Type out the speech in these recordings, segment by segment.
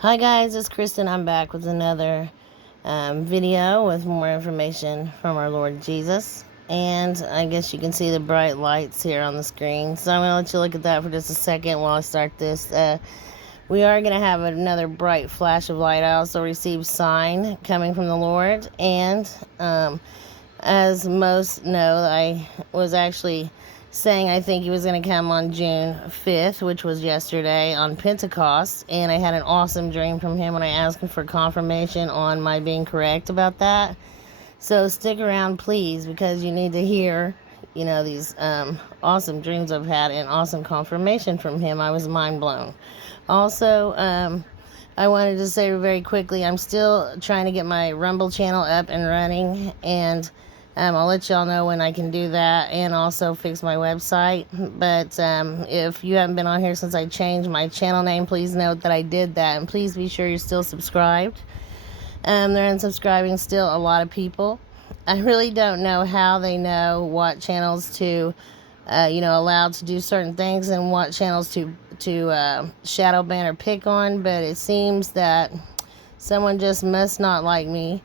Hi guys, it's Kristen. I'm back with another video with more information from our Lord Jesus. And I guess you can see the bright lights here on the screen. So I'm going to let you look at that for just a second while I start this. We are going to have another bright flash of light. I also received sign coming from the Lord. And as most know, I was actually saying I think he was going to come on June 5th, which was yesterday on Pentecost, and I had an awesome dream from him when I asked him for confirmation on my being correct about that. So stick around, please, because you need to hear, these awesome dreams I've had and awesome confirmation from him. I was mind blown. Also, I wanted to say very quickly, I'm still trying to get my Rumble channel up and running, and I'll let y'all know when I can do that, and also fix my website. But if you haven't been on here since I changed my channel name, please note that I did that, and please be sure you're still subscribed. They're unsubscribing still a lot of people. I really don't know how they know what channels to, allowed to do certain things and what channels to shadow ban or pick on, but it seems that someone just must not like me.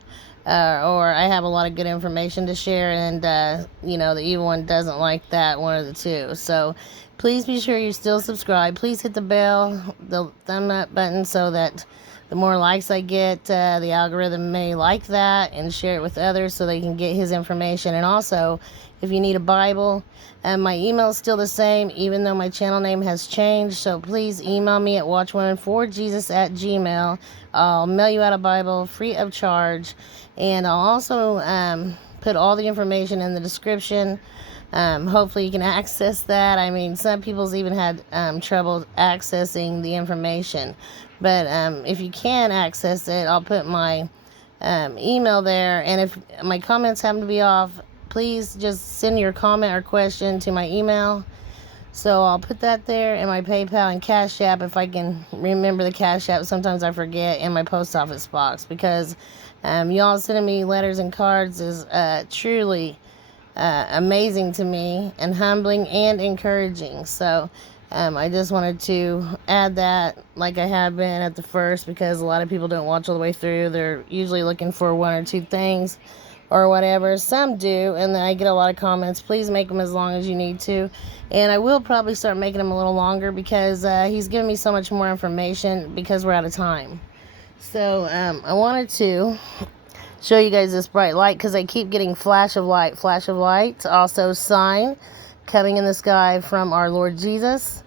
Or I have a lot of good information to share, and the evil one doesn't like that, one of the two. So please be sure you're still subscribed. Please hit the bell, the thumb up button, so that the more likes I get, the algorithm may like that and share it with others so they can get his information. And also, if you need a Bible, my email is still the same, even though my channel name has changed. So please email me at watchwomen4jesus@gmail. I'll mail you out a Bible free of charge. And I'll also put all the information in the description. Hopefully you can access that. I mean, some people's even had trouble accessing the information. But if you can access it, I'll put my email there. And if my comments happen to be off, please just send your comment or question to my email. So I'll put that there, in my PayPal and Cash App, if I can remember the Cash App. Sometimes I forget, in my post office box, because y'all sending me letters and cards is truly amazing to me, and humbling and encouraging. So I just wanted to add that, like I have been at the first, because a lot of people don't watch all the way through. They're usually looking for one or two things or whatever. Some do, and then I get a lot of comments. Please make them as long as you need to, and I will probably start making them a little longer, because he's giving me so much more information, because we're out of time. So I wanted to show you guys this bright light, because I keep getting flash of light, also sign coming in the sky from our Lord Jesus.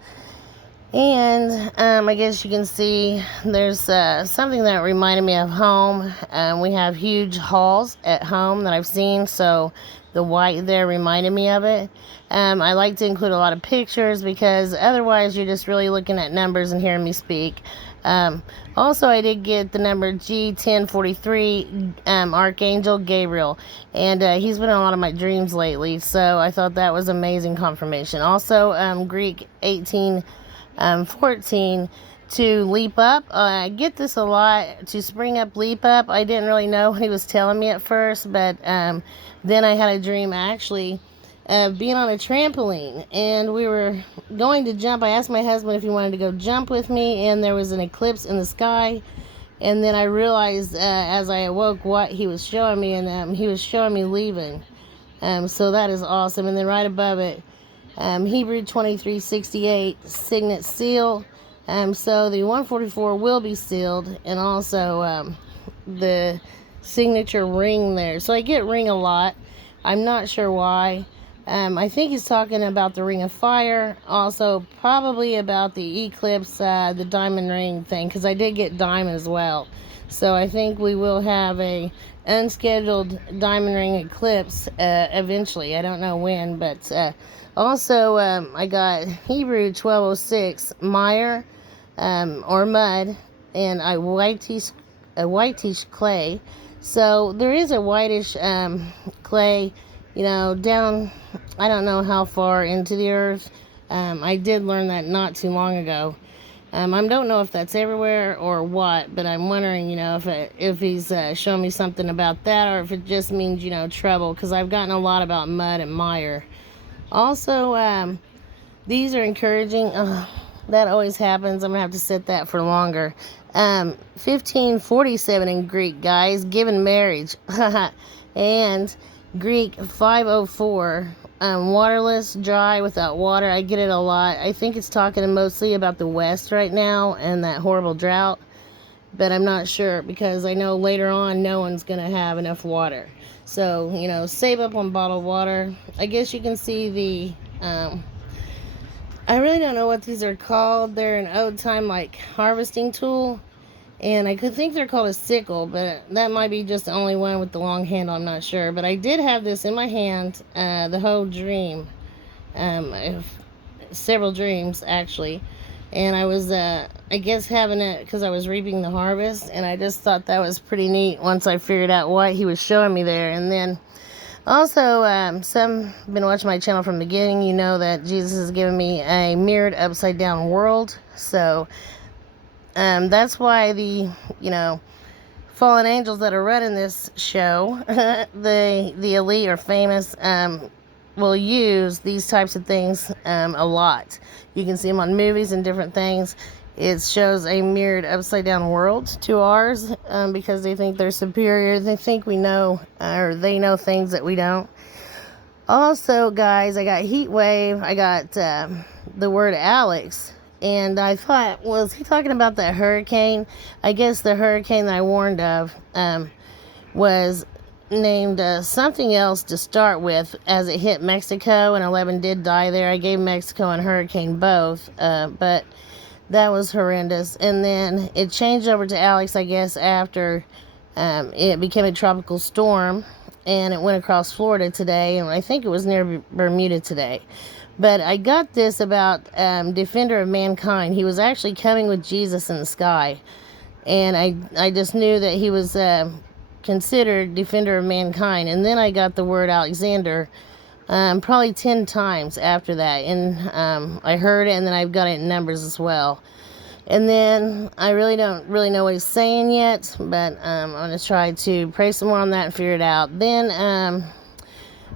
And I guess you can see there's something that reminded me of home. We have huge halls at home that I've seen, so the white there reminded me of it. I like to include a lot of pictures, because otherwise you're just really looking at numbers and hearing me speak. Also, I did get the number G1043, Archangel Gabriel, and he's been in a lot of my dreams lately, so I thought that was amazing confirmation. Also, Greek 1814, to leap up. I get this a lot, to spring up, leap up. I didn't really know what he was telling me at first, but then I had a dream actually being on a trampoline, and we were going to jump. I asked my husband if he wanted to go jump with me, and there was an eclipse in the sky. And then I realized as I awoke what he was showing me, and he was showing me leaving. So that is awesome. And then right above it, Hebrew 23:68, signet seal. So the 144 will be sealed, and also the signature ring there. So I get ring a lot. I'm not sure why. I think he's talking about the ring of fire. Also, probably about the eclipse, the diamond ring thing, because I did get diamond as well. So I think we will have a unscheduled diamond ring eclipse eventually. I don't know when, but also I got Hebrew 1206, mire or mud, and a whitish clay. So there is a whitish clay, down, I don't know how far into the earth. I did learn that not too long ago. I don't know if that's everywhere or what, but I'm wondering, if he's showing me something about that, or if it just means, trouble, because I've gotten a lot about mud and mire. Also, these are encouraging. that always happens. I'm going to have to set that for longer. 1547 in Greek, guys, given marriage. And Greek 504, waterless, dry, without water. I get it a lot. I think it's talking mostly about the West right now and that horrible drought. But I'm not sure, because I know later on no one's going to have enough water. So, save up on bottled water. I guess you can see the, I really don't know what these are called. They're an old time harvesting tool. And I could think they're called a sickle, but that might be just the only one with the long handle. I'm not sure. But I did have this in my hand the whole dream. Several dreams, actually. And I was, I guess, having it because I was reaping the harvest. And I just thought that was pretty neat once I figured out what he was showing me there. And then also, some been watching my channel from the beginning. You know that Jesus has given me a mirrored upside down world. So that's why the, fallen angels that are running this show, the elite or famous, will use these types of things a lot. You can see them on movies and different things. It shows a mirrored upside down world to ours because they think they're superior. They think we know, or they know things that we don't. Also, guys, I got heat wave. I got the word Alex. And I thought, was he talking about that hurricane? I guess the hurricane that I warned of was named something else to start with as it hit Mexico, and 11 did die there. I gave Mexico and hurricane both, but that was horrendous. And then it changed over to Alex, I guess, after it became a tropical storm, and it went across Florida today, and I think it was near Bermuda today. But I got this about Defender of Mankind. He was actually coming with Jesus in the sky. And I just knew that he was considered Defender of Mankind. And then I got the word Alexander probably 10 times after that. And I heard it, and then I've got it in numbers as well. And then I really don't know what he's saying yet. But I'm going to try to pray some more on that and figure it out. Then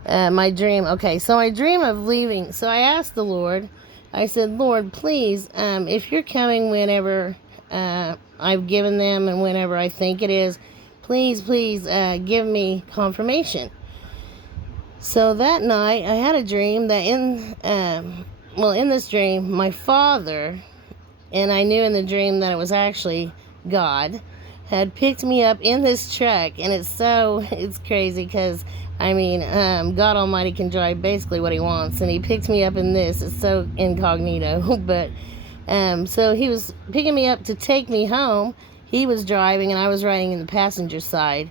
my dream. Okay, so my dream of leaving. So I asked the Lord, I said, Lord, please, if you're coming whenever I've given them and whenever I think it is, please give me confirmation. So that night I had a dream that in this dream, my father, and I knew in the dream that it was actually God, had picked me up in this truck. And it's crazy because God Almighty can drive basically what he wants, and he picked me up in this. It's so incognito, but so he was picking me up to take me home. He was driving, and I was riding in the passenger side,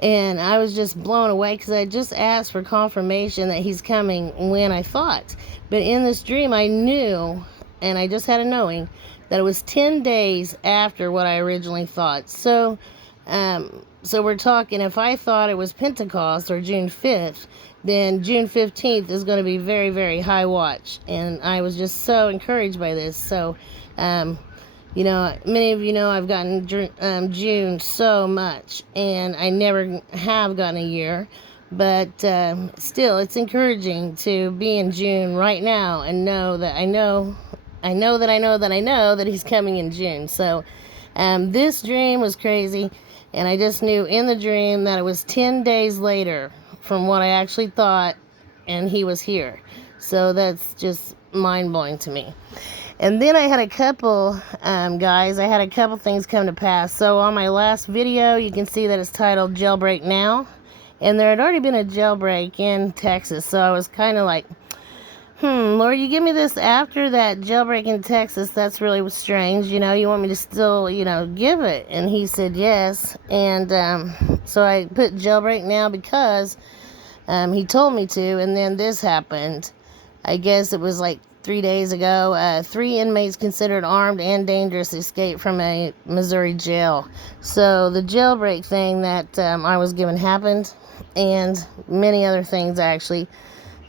and I was just blown away because I just asked for confirmation that he's coming when I thought. But in this dream, I knew, and I just had a knowing, that it was 10 days after what I originally thought. So we're talking, if I thought it was Pentecost or June 5th, then June 15th is going to be very, very high watch. And I was just so encouraged by this. So, many of you know I've gotten June so much, and I never have gotten a year. But still, it's encouraging to be in June right now and know that I know that he's coming in June. So this dream was crazy. And I just knew in the dream that it was 10 days later from what I actually thought, and he was here. So that's just mind-blowing to me. And then I had a couple, guys, I had a couple things come to pass. So on my last video, you can see that it's titled Jailbreak Now. And there had already been a jailbreak in Texas. So I was kind of like, Lord, you give me this after that jailbreak in Texas. That's really strange. You want me to still, give it. And he said yes. And so I put jailbreak now because he told me to. And then this happened. I guess it was like 3 days ago. 3 inmates considered armed and dangerous escaped from a Missouri jail. So the jailbreak thing that I was given happened. And many other things, actually.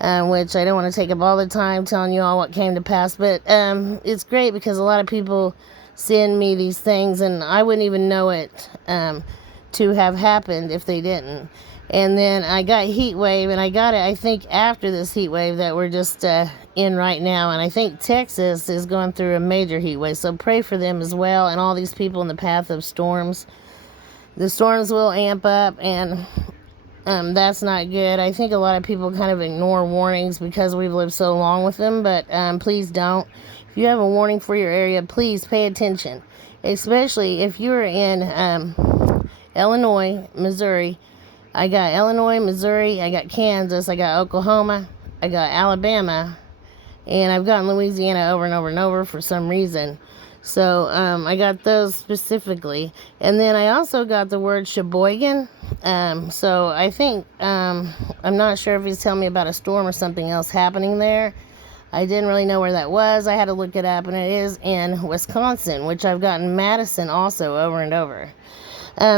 Which I don't want to take up all the time telling you all what came to pass. But it's great because a lot of people send me these things, and I wouldn't even know it to have happened if they didn't. And then I got heat wave, and I got it, I think, after this heat wave that we're just in right now. And I think Texas is going through a major heat wave. So pray for them as well, and all these people in the path of storms. The storms will amp up, and that's not good. I think a lot of people kind of ignore warnings because we've lived so long with them, but please don't. If you have a warning for your area, please pay attention, especially if you're in Illinois, Missouri. I got Illinois, Missouri, I got Kansas, I got Oklahoma, I got Alabama, and I've gotten Louisiana over and over and over for some reason. So I got those specifically. And then I also got the word Sheboygan. So I think, I'm not sure if he's telling me about a storm or something else happening there. I didn't really know where that was. I had to look it up, and it is in Wisconsin, which I've gotten Madison also over and over.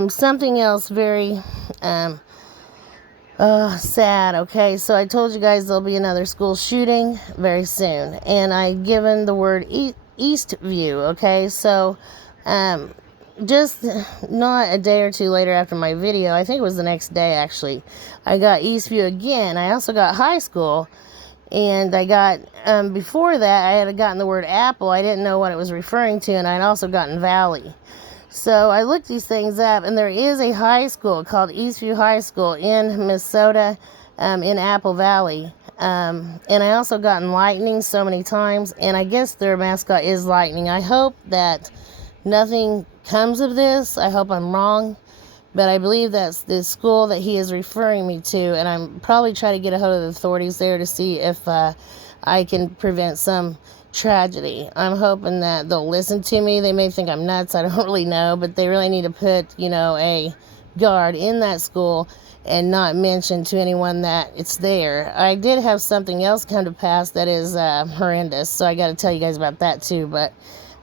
Something else very sad. Okay, so I told you guys there'll be another school shooting very soon, and I given the word Eastview. Okay, so just not a day or two later after my video, I think it was the next day actually, I got Eastview again. I also got high school, and I got before that I had gotten the word Apple. I didn't know what it was referring to, and I'd also gotten Valley. So I looked these things up, and there is a high school called Eastview High School in Minnesota, in Apple Valley. And I also gotten Lightning so many times, and I guess their mascot is Lightning. I hope that nothing comes of this. I hope I'm wrong, but I believe that's the school that he is referring me to, and I'm probably trying to get a hold of the authorities there to see if I can prevent some tragedy. I'm hoping that they'll listen to me. They may think I'm nuts, I don't really know, but they really need to put, a guard in that school and not mention to anyone that it's there. I did have something else come to pass that is horrendous, so I got to tell you guys about that too, but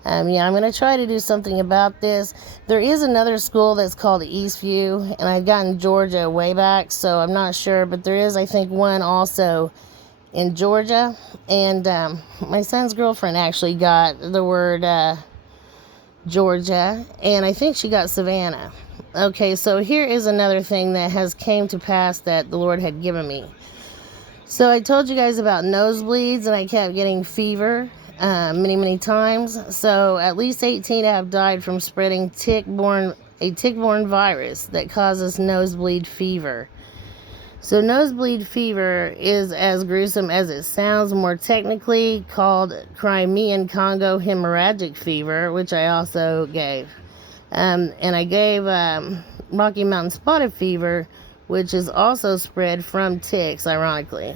I'm going to try to do something about this. There is another school that's called Eastview, and I've gotten Georgia way back, so I'm not sure, but there is, I think, one also in Georgia, and my son's girlfriend actually got the word Georgia, and I think she got Savannah. Okay, so here is another thing that has came to pass that the Lord had given me. So I told you guys about nosebleeds, and I kept getting fever many times. So at least 18 have died from spreading a tick-borne virus that causes nosebleed fever. So nosebleed fever is as gruesome as it sounds, more technically called Crimean Congo hemorrhagic fever, which I also gave. And I gave Rocky Mountain spotted fever, which is also spread from ticks, ironically.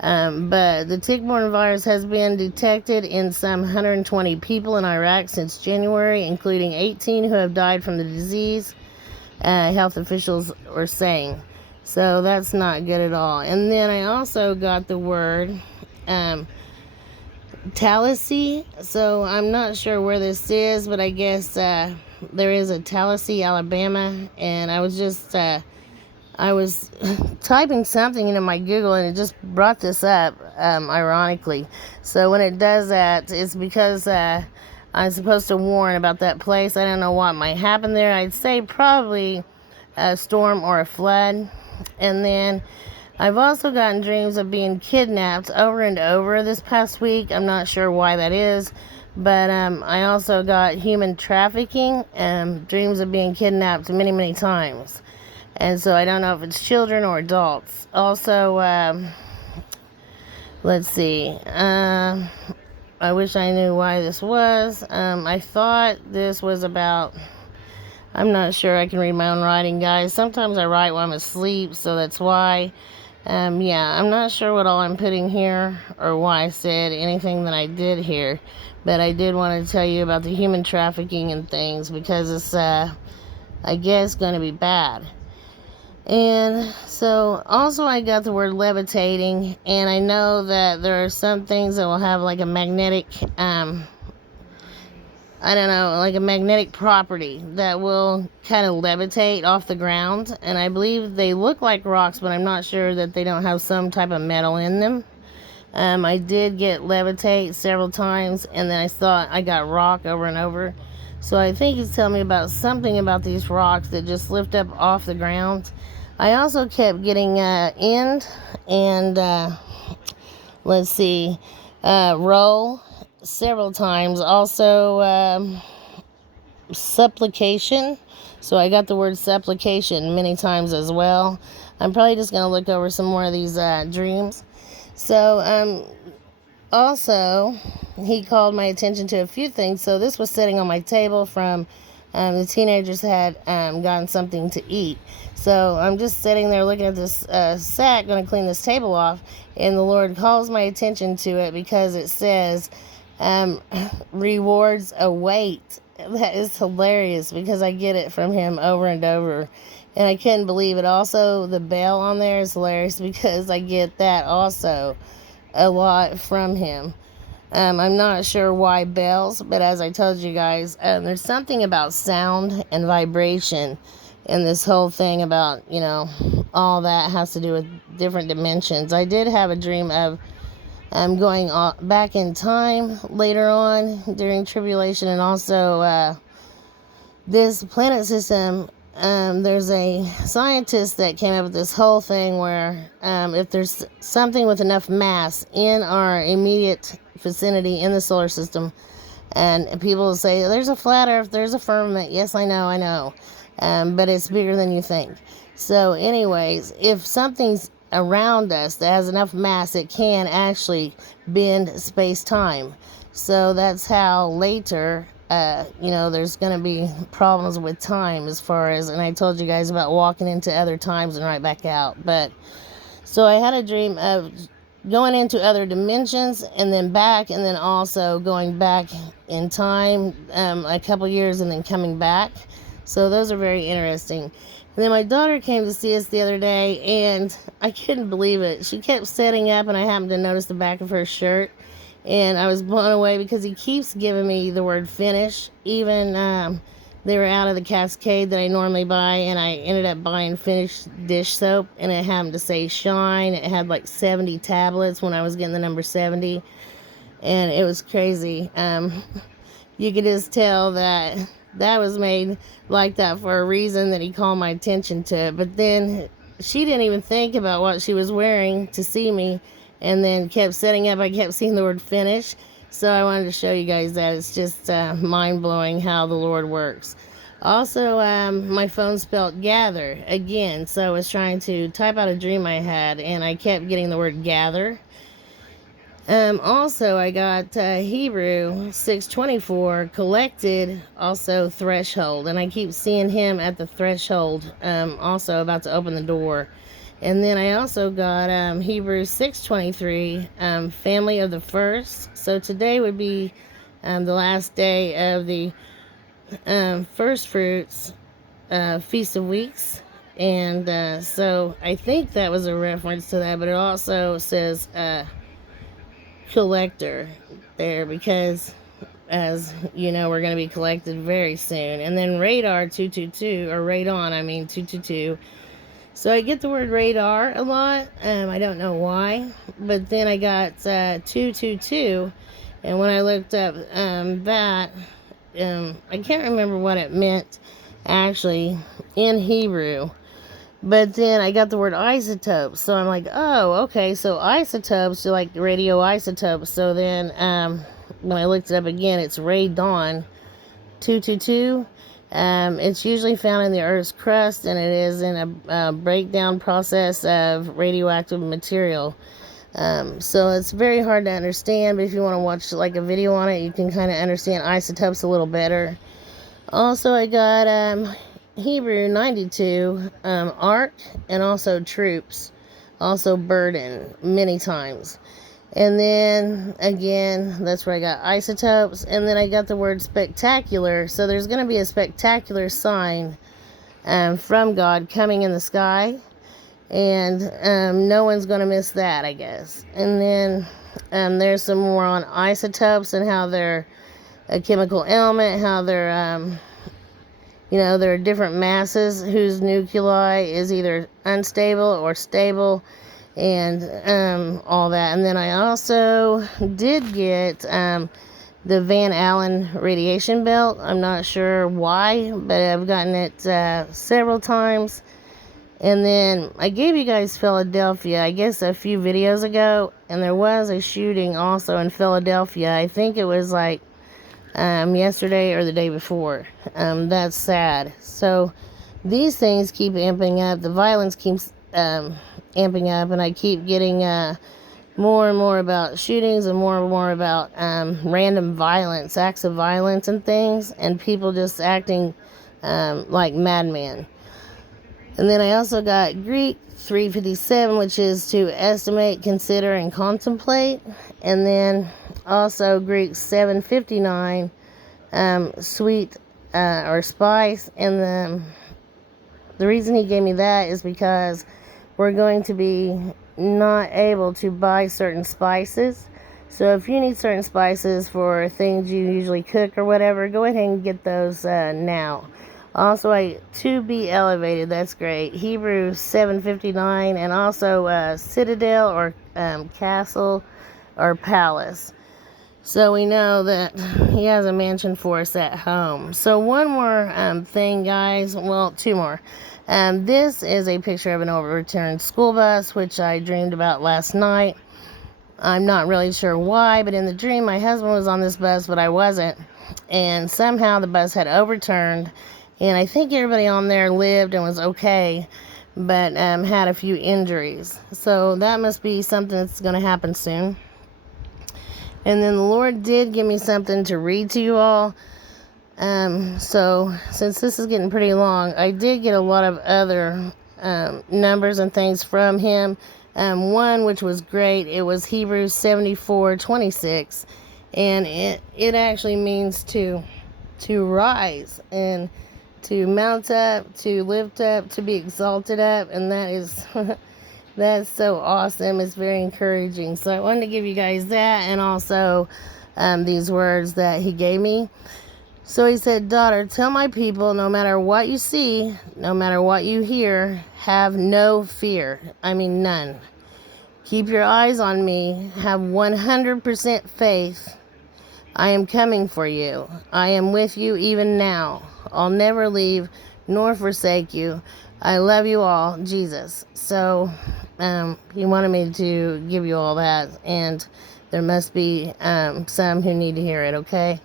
But the tick-borne virus has been detected in some 120 people in Iraq since January, including 18 who have died from the disease, health officials are saying. So that's not good at all. And then I also got the word Tallahassee. So I'm not sure where this is, but I guess there is a Tallahassee, Alabama. And I was just I was typing something into my Google, and it just brought this up, ironically. So when it does that, it's because I'm supposed to warn about that place. I don't know what might happen there. I'd say probably a storm or a flood. And then I've also gotten dreams of being kidnapped over and over this past week. I'm not sure why that is, but I also got human trafficking, dreams of being kidnapped many times. And so I don't know if it's children or adults. Also, let's see. I wish I knew why this was. I thought this was about... I'm not sure I can read my own writing, guys. Sometimes I write while I'm asleep, so that's why. I'm not sure what all I'm putting here or why I said anything that I did here. But I did want to tell you about the human trafficking and things, because it's, I guess, going to be bad. And so also I got the word levitating, and I know that there are some things that will have like a magnetic, like a magnetic property that will kind of levitate off the ground. And I believe they look like rocks, but I'm not sure that they don't have some type of metal in them. I did get levitate several times, and then I thought I got rock over and over. So I think he's telling me about something about these rocks that just lift up off the ground. I also kept getting end and let's see, roll several times. Also supplication. So I got the word supplication many times as well. I'm probably just going to look over some more of these dreams. So also, he called my attention to a few things. So this was sitting on my table from the teenagers had gotten something to eat. So I'm just sitting there looking at this sack, going to clean this table off, and the Lord calls my attention to it because it says rewards await. That is hilarious because I get it from him over and over, and I couldn't believe it. Also, the bell on there is hilarious because I get that also a lot from him. I'm not sure why bells, but as I told you guys, there's something about sound and vibration in this whole thing about, all that has to do with different dimensions. I did have a dream of going back in time later on during tribulation, and also this planet system. There's a scientist that came up with this whole thing where if there's something with enough mass in our immediate vicinity in the solar system, and people will say, there's a flat earth, there's a firmament. Yes, I know. But it's bigger than you think. So anyways, if something's around us that has enough mass, it can actually bend space-time. So that's how later there's going to be problems with time as far as, and I told you guys about walking into other times and right back out. But so I had a dream of going into other dimensions and then back, and then also going back in time a couple years and then coming back. So those are very interesting. And then my daughter came to see us the other day, and I couldn't believe it. She kept sitting up, and I happened to notice the back of her shirt. And I was blown away because he keeps giving me the word finish. Even they were out of the Cascade that I normally buy, and I ended up buying Finish dish soap, and it happened to say shine. It had like 70 tablets when I was getting the number 70, and it was crazy. You could just tell that was made like that for a reason, that he called my attention to it. But then she didn't even think about what she was wearing to see me, and then kept setting up. I kept seeing the word finish. So I wanted to show you guys that. It's just mind-blowing how the Lord works. Also, my phone spelled gather again. So I was trying to type out a dream I had, and I kept getting the word gather. Also, I got Hebrew 6:24, collected, also threshold. And I keep seeing him at the threshold, also about to open the door. And then I also got Hebrews 6:23, family of the first. So today would be the last day of the first fruits, Feast of Weeks. And so I think that was a reference to that, but it also says collector there, because as you know, we're going to be collected very soon. And then radar 222, or radon, 222. So I get the word radar a lot. I don't know why, but then I got 222, and when I looked up that, I can't remember what it meant actually in Hebrew. But then I got the word isotopes, so I'm like, oh, okay, so isotopes are like radioisotopes. So then when I looked it up again, it's radon 222. It's usually found in the Earth's crust, and it is in a breakdown process of radioactive material. So it's very hard to understand, but if you want to watch like a video on it, you can kind of understand isotopes a little better. Also, I got Hebrew 92, ark, and also troops, also burden, many times. And then again, that's where I got isotopes. And then I got the word spectacular. So there's going to be a spectacular sign from God coming in the sky, and no one's going to miss that, I guess. And then there's some more on isotopes and how they're a chemical element, how they're there are different masses whose nuclei is either unstable or stable, and all that. And then I also did get the Van Allen radiation belt. I'm not sure why, but I've gotten it several times. And then I gave you guys Philadelphia, I guess, a few videos ago, and there was a shooting also in Philadelphia. I think it was like yesterday or the day before. That's sad. So these things keep amping up. The violence keeps amping up, and I keep getting more and more about shootings and more about random violence, acts of violence and things, and people just acting like madmen. And then I also got Greek 357, which is to estimate, consider, and contemplate. And then also Greek 759, sweet or spice. And the reason he gave me that is because we're going to be not able to buy certain spices. So if you need certain spices for things you usually cook or whatever, go ahead and get those now. Also, to be elevated, that's great. Hebrews 7:59, and also citadel or castle or palace. So we know that he has a mansion for us at home. So one more thing, guys. Well, two more. This is a picture of an overturned school bus, which I dreamed about last night. I'm not really sure why, but in the dream, my husband was on this bus, but I wasn't. And somehow the bus had overturned. And I think everybody on there lived and was okay, but had a few injuries. So that must be something that's going to happen soon. And then the Lord did give me something to read to you all. So since this is getting pretty long, I did get a lot of other numbers and things from him. One, which was great, it was Hebrews 74:26. And it actually means to rise and to mount up, to lift up, to be exalted up, and that is that's so awesome. It's very encouraging. So I wanted to give you guys that, and also these words that he gave me. So he said, "Daughter, tell my people, no matter what you see, no matter what you hear, have no fear. I mean, none. Keep your eyes on me. Have 100% faith. I am coming for you. I am with you even now. I'll never leave nor forsake you. I love you all, Jesus." So he wanted me to give you all that, and there must be some who need to hear it, okay?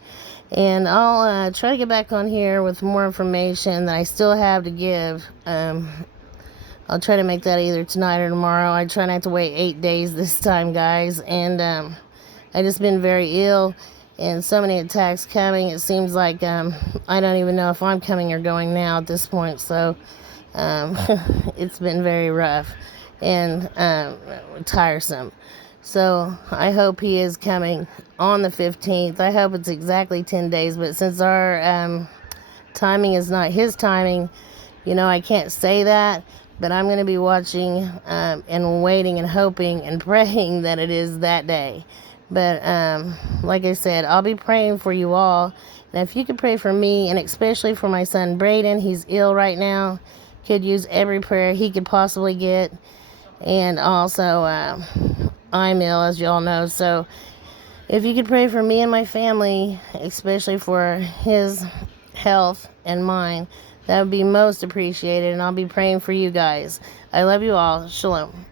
And I'll try to get back on here with more information that I still have to give. I'll try to make that either tonight or tomorrow. I try not to wait 8 days this time, guys. And I just been very ill. And so many attacks coming. It seems like I don't even know if I'm coming or going now at this point. So it's been very rough and tiresome. So I hope he is coming on the 15th. I hope it's exactly 10 days. But since our timing is not his timing, I can't say that. But I'm going to be watching and waiting and hoping and praying that it is that day. But like I said, I'll be praying for you all. And if you could pray for me, and especially for my son Braden, he's ill right now. Could use every prayer he could possibly get. And also, I'm ill, as you all know. So if you could pray for me and my family, especially for his health and mine, that would be most appreciated. And I'll be praying for you guys. I love you all. Shalom.